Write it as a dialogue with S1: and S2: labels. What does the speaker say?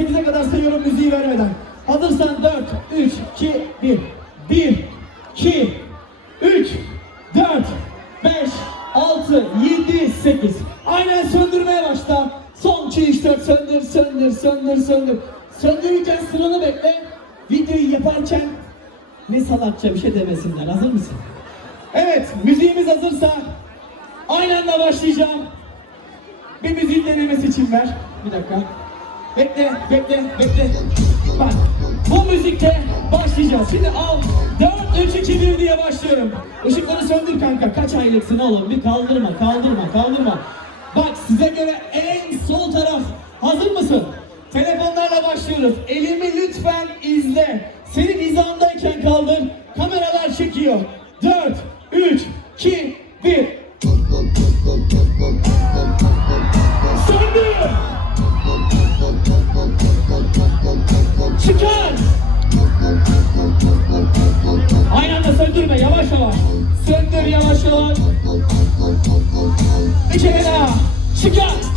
S1: 8'e kadar sayıyorum müziği vermeden. Hazırsan 4, 3, 2, 1. 1, 2, 3, 4, 5, 6, 7, 8. Aynen söndürmeye başla. Son 2, 3, 4 söndür, söndür, söndür, söndür. Söndürürken sıranı bekle. Videoyu yaparken ne salakça bir şey demesinler. Hazır mısın? Evet, müziğimiz hazırsa aynı anda başlayacağım. Bir müziğin denemesi için ver. Bir dakika. Bekle, bekle, bekle. Bak, bu müzikte başlayacağız. Şimdi al, 4, 3, 2, 1 diye başlıyorum. Işıkları söndür kanka. Kaç aylıksın oğlum? Bir kaldırma, kaldırma, kaldırma. Bak size göre en sol taraf. Hazır mısın? Telefonlarla başlıyoruz. Elimi lütfen izle. Senin hizamdayken kaldır. Kameralar çekiyor. 4, yavaş yavaş. Söndür yavaş yavaş. Bir kere daha. Çıkar.